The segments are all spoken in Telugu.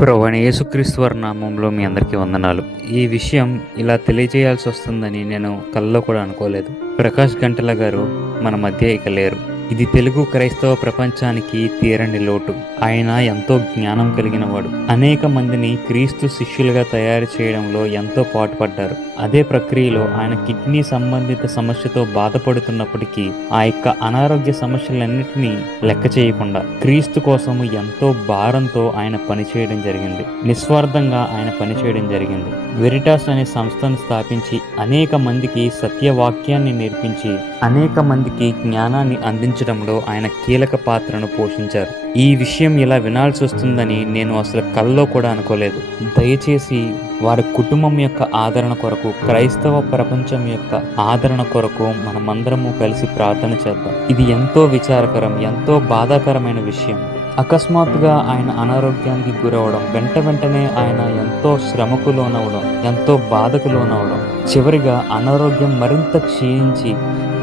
ప్రభువైన యేసుక్రీస్తు వారి నామంలో మీ అందరికీ వందనాలు. ఈ విషయం ఇలా తెలియజేయాల్సి వస్తుందని నేను కల్లో కూడా అనుకోలేదు. ప్రకాష్ గంటల గారు మన మధ్య ఇక లేరు. ఇది తెలుగు క్రైస్తవ ప్రపంచానికి తీరని లోటు. ఆయన ఎంతో జ్ఞానం కలిగిన వాడు. అనేక మందిని క్రీస్తు శిష్యులుగా తయారు చేయడంలో ఎంతో పాటుపడ్డారు. అదే ప్రక్రియలో ఆయన కిడ్నీ సంబంధిత సమస్యతో బాధపడుతున్నప్పటికీ ఆ యొక్క అనారోగ్య సమస్యలన్నిటినీ లెక్క చేయకుండా క్రీస్తు కోసము ఎంతో భారంతో ఆయన పనిచేయడం జరిగింది. నిస్వార్థంగా ఆయన పనిచేయడం జరిగింది. వెరిటాస్ అనే సంస్థను స్థాపించి అనేక మందికి సత్యవాక్యాన్ని నేర్పించి అనేక మందికి జ్ఞానాన్ని అందించడంలో ఆయన కీలక పాత్రను పోషించారు. ఈ విషయం ఇలా వినాల్సి వస్తుందని నేను అసలు కల్లో కూడా అనుకోలేదు. దయచేసి వారి కుటుంబం యొక్క ఆదరణ కొరకు, క్రైస్తవ ప్రపంచం యొక్క ఆదరణ కొరకు మనమందరము కలిసి ప్రార్థన చేద్దాం. ఇది ఎంతో విచారకరం, ఎంతో బాధాకరమైన విషయం. అకస్మాత్తుగా ఆయన అనారోగ్యానికి గురవడం, వెంటనే ఆయన ఎంతో శ్రమకు లోనవడం, ఎంతో బాధకు లోనవడం, చివరిగా అనారోగ్యం మరింత క్షీణించి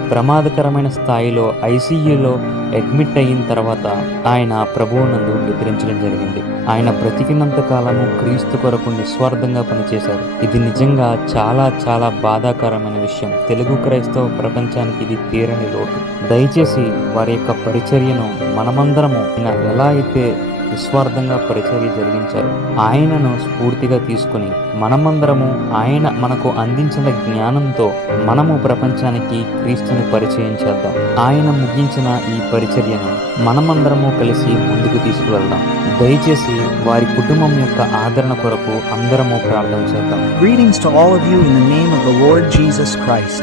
ప్రమాదకరమైన స్థాయిలో ఐసీయూలో అడ్మిట్ అయిన తర్వాత ఆయన ప్రభువునందు నిద్రించడం జరిగింది. ఆయన బ్రతికినంత కాలము క్రీస్తు కొరకు నిస్వార్థంగా పనిచేశారు. ఇది నిజంగా చాలా చాలా బాధాకరమైన విషయం. తెలుగు క్రైస్తవ ప్రపంచానికి ఇది తీరని లోటు. దయచేసి వారి యొక్క పరిచర్యను మనమందరము ఎలా అయితే నిస్వార్థంగా పరిచర్య జరిగించారు, ఆయనను స్ఫూర్తిగా తీసుకుని మనమందరము ఆయన మనకు అందించిన జ్ఞానంతో మనము ప్రపంచానికి క్రీస్తుని పరిచయం చేద్దాం. ఆయన ముగించిన ఈ పరిచర్యను మనమందరము కలిసి ముందుకు తీసుకువెళ్దాం. దయచేసి వారి కుటుంబం యొక్క ఆదరణ కొరకు అందరము ప్రార్థన చేద్దాం. Greetings to all of you in the name of the Lord Jesus Christ.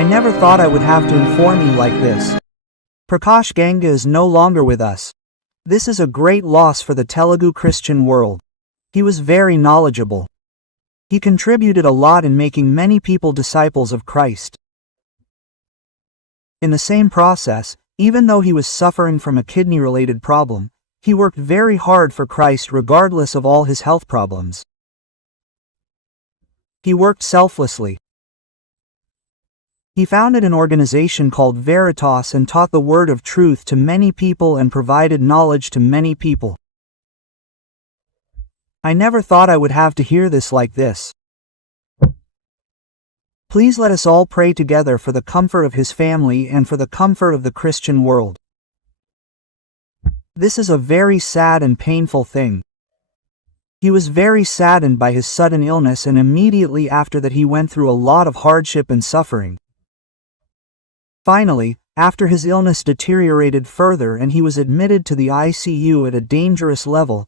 I never thought I would have to inform you like this. Prakash Ganga is no longer with us. This is a great loss for the Telugu Christian world. He was very knowledgeable. He contributed a lot in making many people disciples of Christ. In the same process, even though he was suffering from a kidney-related problem, he worked very hard for Christ regardless of all his health problems. He worked selflessly. He founded an organization called Veritas and taught the word of truth to many people and provided knowledge to many people. I never thought I would have to hear this like this. Please let us all pray together for the comfort of his family and for the comfort of the Christian world. This is a very sad and painful thing. He was very saddened by his sudden illness, and immediately after that he went through a lot of hardship and suffering. Finally, after his illness deteriorated further and he was admitted to the ICU at a dangerous level,